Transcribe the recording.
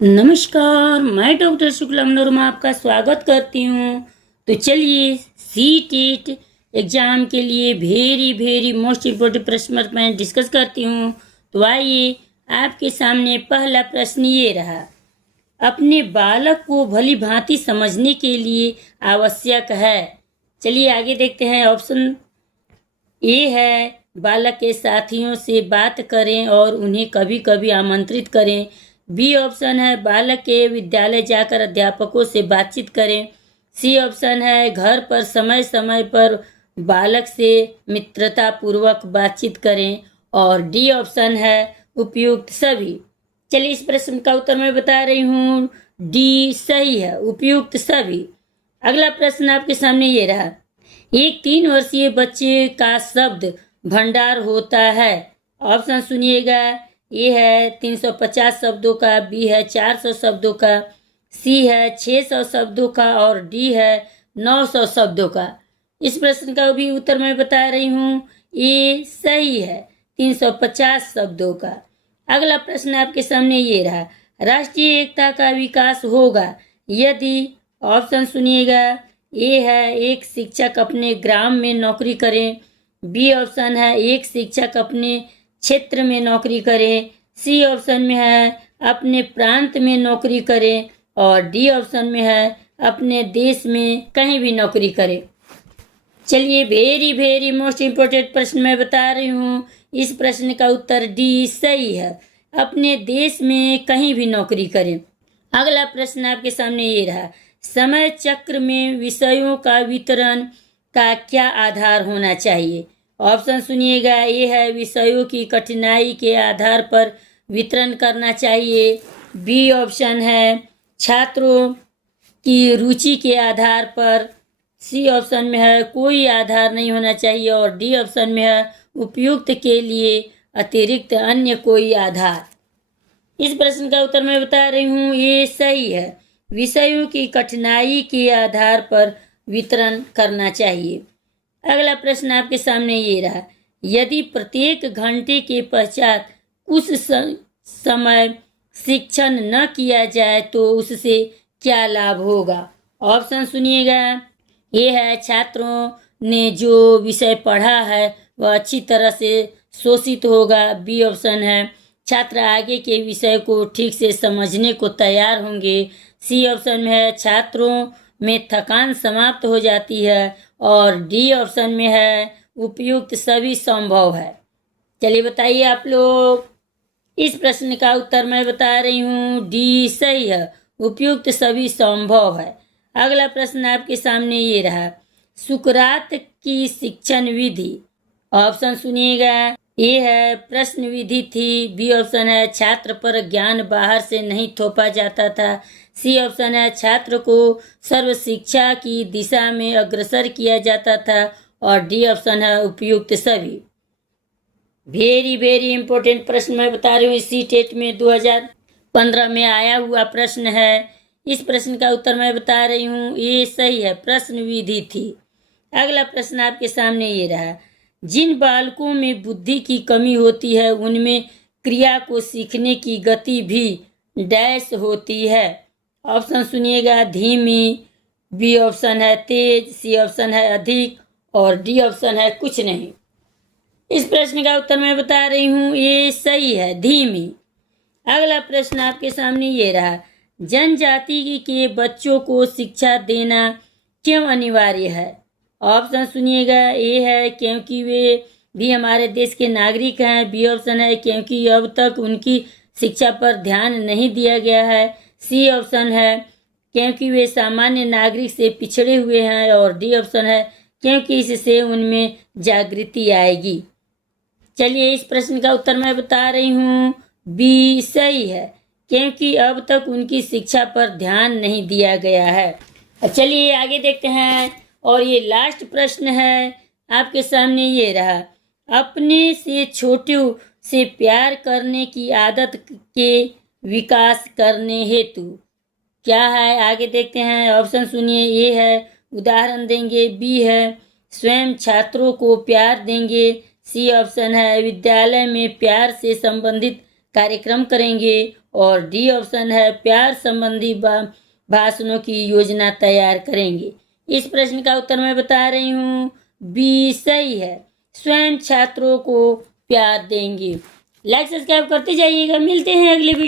नमस्कार, मैं डॉक्टर शुक्ला मनोरमा आपका स्वागत करती हूँ। तो चलिए सीटेट एग्ज़ाम के लिए वेरी मोस्ट इम्पोर्टेंट प्रश्न पर मैं डिस्कस करती हूँ। तो आइए, आपके सामने पहला प्रश्न ये रहा। अपने बालक को भली भांति समझने के लिए आवश्यक है। चलिए आगे देखते हैं। ऑप्शन ए है बालक के साथियों से बात करें और उन्हें कभी कभी आमंत्रित करें। बी ऑप्शन है बालक के विद्यालय जाकर अध्यापकों से बातचीत करें। सी ऑप्शन है घर पर समय समय पर बालक से मित्रता पूर्वक बातचीत करें। और डी ऑप्शन है उपयुक्त सभी। चलिए इस प्रश्न का उत्तर मैं बता रही हूँ। डी सही है, उपयुक्त सभी। अगला प्रश्न आपके सामने ये रहा। एक 3 वर्षीय बच्चे का शब्द भंडार होता है। ऑप्शन सुनिएगा। ए है 350 शब्दों का, बी है 400 शब्दों का, सी है 600 शब्दों का और डी है 900 शब्दों का। इस प्रश्न का भी उत्तर मैं बता रही हूँ। ए सही है, 350 शब्दों का। अगला प्रश्न आपके सामने ये रहा। राष्ट्रीय एकता का विकास होगा यदि, ऑप्शन सुनिएगा। ए है एक शिक्षक अपने ग्राम में नौकरी करें, बी ऑप्शन है एक शिक्षक अपने क्षेत्र में नौकरी करें, सी ऑप्शन में है अपने प्रांत में नौकरी करें और डी ऑप्शन में है अपने देश में कहीं भी नौकरी करें। चलिए वेरी मोस्ट इम्पोर्टेंट प्रश्न मैं बता रही हूँ। इस प्रश्न का उत्तर डी सही है, अपने देश में कहीं भी नौकरी करें। अगला प्रश्न आपके सामने ये रहा। समय चक्र में विषयों का वितरण का क्या आधार होना चाहिए। ऑप्शन सुनिएगा। ए है विषयों की कठिनाई के आधार पर वितरण करना चाहिए, बी ऑप्शन है छात्रों की रुचि के आधार पर, सी ऑप्शन में है कोई आधार नहीं होना चाहिए और डी ऑप्शन में है उपयुक्त के लिए अतिरिक्त अन्य कोई आधार। इस प्रश्न का उत्तर मैं बता रही हूँ। ये सही है, विषयों की कठिनाई के आधार पर वितरण करना चाहिए। अगला प्रश्न आपके सामने ये रहा। यदि प्रत्येक घंटे के पश्चात कुछ समय शिक्षण न किया जाए तो उससे क्या लाभ होगा। ऑप्शन सुनिएगा। ये है छात्रों ने जो विषय पढ़ा है वह अच्छी तरह से शोषित होगा, बी ऑप्शन है छात्र आगे के विषय को ठीक से समझने को तैयार होंगे, सी ऑप्शन में है छात्रों में थकान समाप्त हो जाती है और डी ऑप्शन में है उपयुक्त सभी संभव है। चलिए बताइए आप लोग। इस प्रश्न का उत्तर मैं बता रही हूँ। डी सही है, उपयुक्त सभी संभव है। अगला प्रश्न आपके सामने ये रहा। सुकरात की शिक्षण विधि। ऑप्शन सुनिएगा। ए है प्रश्न विधि थी, बी ऑप्शन है छात्र पर ज्ञान बाहर से नहीं थोपा जाता था, सी ऑप्शन है छात्र को सर्व शिक्षा की दिशा में अग्रसर किया जाता था और डी ऑप्शन है उपयुक्त सभी। वेरी इंपॉर्टेंट प्रश्न मैं बता रही हूँ। इसी टेट में 2015 में आया हुआ प्रश्न है। इस प्रश्न का उत्तर मैं बता रही हूँ। ये सही है, प्रश्न विधि थी। अगला प्रश्न आपके सामने ये रहा। जिन बालकों में बुद्धि की कमी होती है उनमें क्रिया को सीखने की गति भी डैश होती है। ऑप्शन सुनिएगा। धीमी, बी ऑप्शन है तेज, सी ऑप्शन है अधिक और डी ऑप्शन है कुछ नहीं। इस प्रश्न का उत्तर मैं बता रही हूँ। ये सही है, धीमी। अगला प्रश्न आपके सामने ये रहा। जनजाति के बच्चों को शिक्षा देना क्यों अनिवार्य है। ऑप्शन सुनिएगा। ए है क्योंकि वे भी हमारे देश के नागरिक हैं, बी ऑप्शन है क्योंकि अब तक उनकी शिक्षा पर ध्यान नहीं दिया गया है, सी ऑप्शन है क्योंकि वे सामान्य नागरिक से पिछड़े हुए हैं और डी ऑप्शन है क्योंकि इससे उनमें जागृति आएगी। चलिए इस प्रश्न का उत्तर मैं बता रही हूँ। बी सही है, क्योंकि अब तक उनकी शिक्षा पर ध्यान नहीं दिया गया है। अब चलिए आगे देखते हैं। और ये लास्ट प्रश्न है आपके सामने ये रहा। अपने से छोटों से प्यार करने की आदत के विकास करने हेतु क्या है, आगे देखते हैं। ऑप्शन सुनिए। ए है उदाहरण देंगे, बी है स्वयं छात्रों को प्यार देंगे, सी ऑप्शन है विद्यालय में प्यार से संबंधित कार्यक्रम करेंगे। और डी ऑप्शन है प्यार संबंधी भाषणों की योजना तैयार करेंगे। इस प्रश्न का उत्तर मैं बता रही हूँ, बी सही है, स्वयं छात्रों को प्यार देंगे। लाइक सब्सक्राइब करते जाइएगा। मिलते हैं अगले वीडियो।